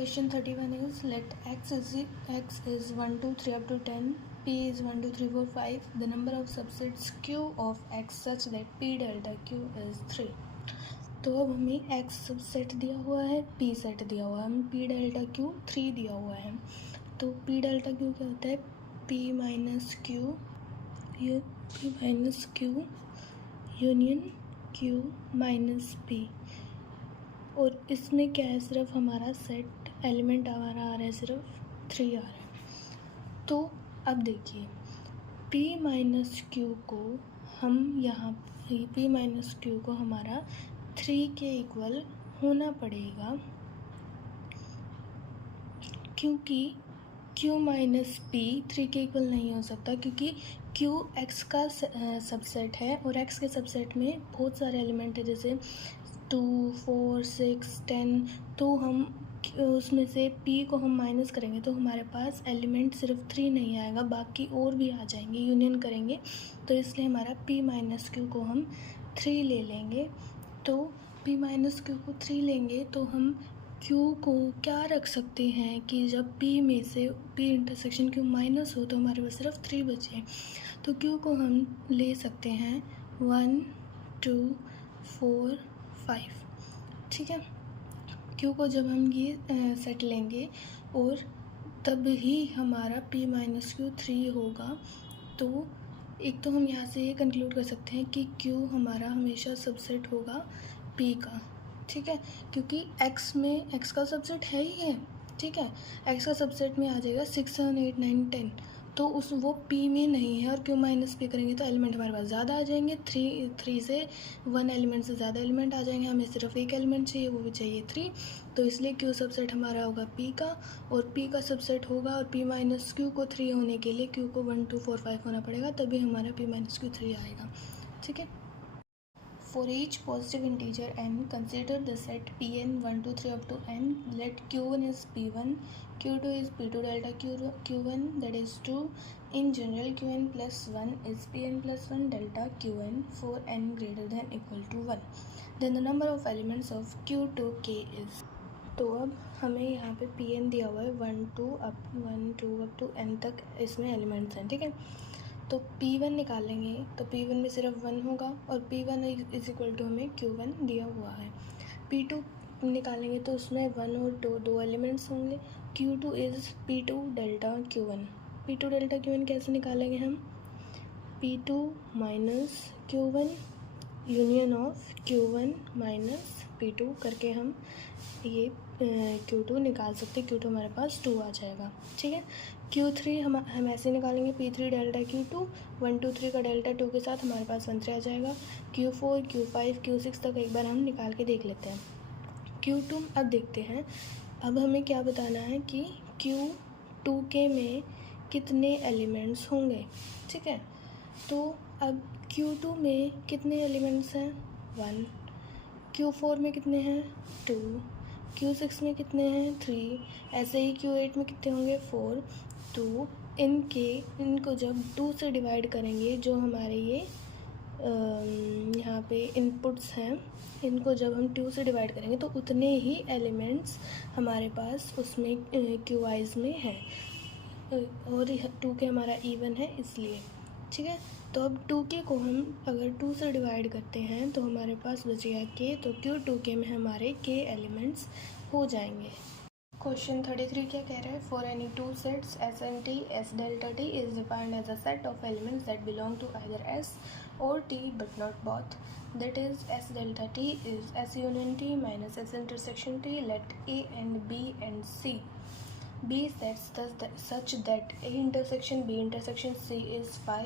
Question 31 is let x is 1 2 3 up to 10, p is 1 2 3 4 5, the number of subsets q of x such that p delta q is 3. तो अब हमें x subset दिया हुआ है, p set दिया हुआ है, हमें p डेल्टा q 3 दिया हुआ है. तो p डेल्टा q क्या होता है? p minus q union q minus p. और इसमें क्या है, सिर्फ हमारा सेट एलिमेंट हमारा आ रहा है, सिर्फ 3 आ रहा है. तो अब देखिए p माइनस क्यू को हम यहाँ p माइनस क्यू को हमारा 3 के इक्वल होना पड़ेगा, क्योंकि q माइनस p 3 के इक्वल नहीं हो सकता, क्योंकि q x का सबसेट है और x के सबसेट में बहुत सारे एलिमेंट है, जैसे 2 4 6 10. तो हम उसमें से p को हम माइनस करेंगे तो हमारे पास एलिमेंट सिर्फ 3 नहीं आएगा, बाकी और भी आ जाएंगे, यूनियन करेंगे. तो इसलिए हमारा p माइनस क्यू को हम 3 ले लेंगे. तो p माइनस क्यू को 3 लेंगे तो हम q को क्या रख सकते हैं कि जब p में से p इंटरसेक्शन q माइनस हो तो हमारे पास सिर्फ 3 बचे. तो q को हम ले सकते हैं 1 2 4 5. ठीक है, q को जब हम ये सेट लेंगे और तब ही हमारा p माइनस क्यू 3 होगा. तो एक तो हम यहाँ से ये कंक्लूड कर सकते हैं कि q हमारा हमेशा सबसेट होगा p का. ठीक है, क्योंकि x का सबसेट है ही है. ठीक है, x का सबसेट में आ जाएगा 6 7 8 9 10. तो वो p में नहीं है और q माइनस p करेंगे तो एलिमेंट हमारे पास ज़्यादा आ जाएंगे. 3 से 1 एलिमेंट से ज़्यादा एलिमेंट आ जाएंगे. हमें सिर्फ एक एलिमेंट चाहिए, वो भी चाहिए 3. तो इसलिए q सबसेट हमारा होगा p का और p का सबसेट होगा, और p माइनस q को 3 होने के लिए q को 1 2 4 5 होना पड़ेगा, तभी हमारा p माइनस q 3 आएगा. ठीक है. For each positive integer n, consider the set Pn 1 2 3 up to n. Let q1 is p1, q2 is p2 delta q1, that is 2. In general, qn plus 1 is pn plus 1 delta qn for n greater than equal to 1. Then the number of elements of q2k is. तो अब हमें यहाँ पे pn दिया हुआ है 1 2 up to n तक इसमें एलिमेंट्स हैं. ठीक है, तो p1 निकालेंगे तो p1 में सिर्फ 1 होगा और p1 इज इक्वल टू हमें q1 दिया हुआ है. p2 निकालेंगे तो उसमें 1 और 2 एलिमेंट्स होंगे. q2 is p2 delta q1. p2 delta q1 कैसे निकालेंगे हम? p2 minus q1 union of q1 minus p2 करके हम ये q2 निकाल सकते. q2 हमारे पास 2 आ जाएगा. ठीक है, q3 हम ऐसे निकालेंगे p3 डेल्टा q2. 1 2 3 का डेल्टा 2 के साथ हमारे पास 1 3 आ जाएगा. q4 q5 q6 तक एक बार हम निकाल के देख लेते हैं. q2 अब देखते हैं. अब हमें क्या बताना है कि q2k में कितने एलिमेंट्स होंगे. ठीक है, तो अब q2 में कितने एलिमेंट्स हैं? 1. q4 में कितने हैं? 2. q6 में कितने हैं? 3. ऐसे ही q8 में कितने होंगे? 4. तो इनको जब 2 से डिवाइड करेंगे, जो हमारे ये यहाँ पे इनपुट्स हैं, इनको जब हम 2 से डिवाइड करेंगे तो उतने ही एलिमेंट्स हमारे पास उसमें qi's में हैं, और 2k हमारा इवन है इसलिए. ठीक है, तो अब 2k को हम अगर 2 से डिवाइड करते हैं तो हमारे पास बचेगा k. तो q2k में हमारे k एलिमेंट्स हो जाएंगे. क्वेश्चन 33 क्या कह रहा है? For any two sets S and T S delta T is defined as a set of elements that belong to either S or T but not both. That is, S delta t is S union t minus S intersection t. Let A and B and C be sets such that A intersection B intersection C is phi.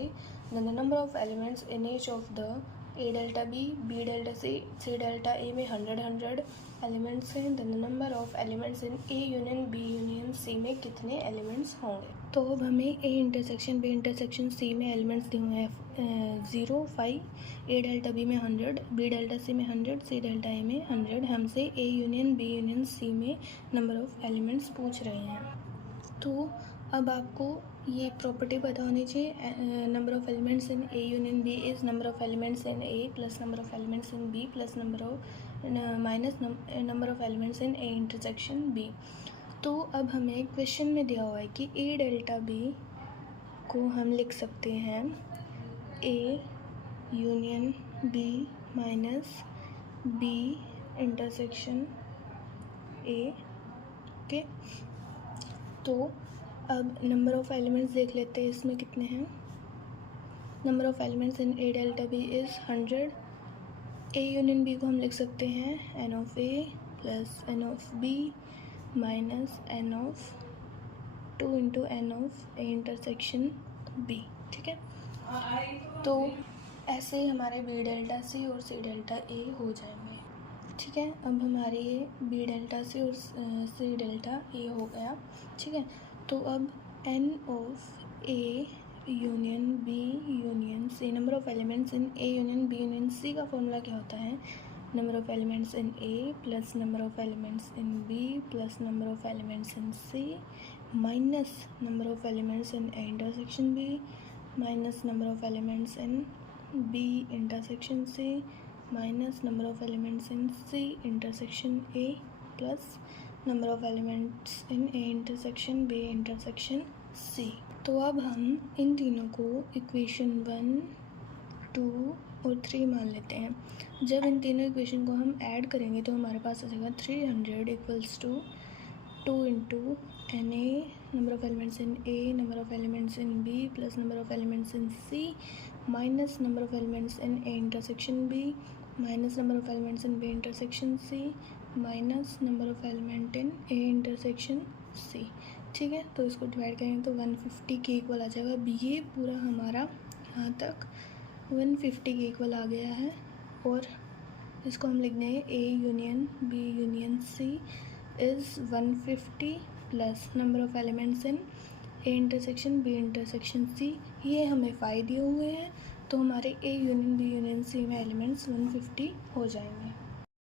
Then the number of elements in each of the A delta B, B delta C, C delta A में 100 elements हैं. Then the number of elements in A union B union C में कितने elements होंगे. तो अब हमें A intersection B intersection C में elements दिए हुए हैं 0 5. A डेल्टा B में 100, B डेल्टा C में 100, C डेल्टा A में 100. हमसे A union B union C में नंबर ऑफ एलिमेंट्स पूछ रहे हैं. तो अब आपको ये प्रॉपर्टी पता होनी चाहिए. Number of elements in A union B is number of elements in A plus number of elements in B plus number of minus number of elements in A intersection B. तो अब हमें question में दिया हुआ है कि ए delta B को हम लिख सकते हैं A union B minus B intersection A. Okay, तो अब नंबर ऑफ़ एलिमेंट्स देख लेते हैं, इसमें कितने हैं। Number of elements in A delta B is 100। A union B को हम लिख सकते हैं N of A plus N of B minus N of 2 into N of A intersection B. ठीक है, तो ऐसे ही हमारे बी डेल्टा सी और सी डेल्टा ए हो जाएंगे। ठीक है, अब हमारे ये बी डेल्टा सी और सी डेल्टा ए हो गया। ठीक है, तो अब N of A union B union C, number of elements in A union B union C का फॉर्मूला क्या होता है, number of elements in A plus number of elements in B plus number of elements in C minus number of elements in A intersection B minus number of elements in B intersection C minus number of elements in C intersection A plus number of elements in A intersection B intersection C. तो अब हम इन तीनों को equation 1, 2 और 3 मान लेते हैं। जब इन तीनों इक्वेशन को हम ऐड करेंगे तो हमारे पास आ जाएगा 300 equals to 2 into N A number of elements in A number of elements in B plus number of elements in C minus number of elements in A intersection B minus number of elements in B intersection C minus number of element in A intersection C. ठीक है, तो इसको divide करेंगे तो 150 के equal आ जाएगा। अब ये पूरा हमारा यहाँ तक 150 के इक्वल आ गया है और इसको हम लिख देंगे A union B union C is 150 plus number of elements in A intersection B intersection C. ये हमें 5 दिए हुए हैं, तो हमारे A union B union C में एलिमेंट्स 150 हो जाएंगे।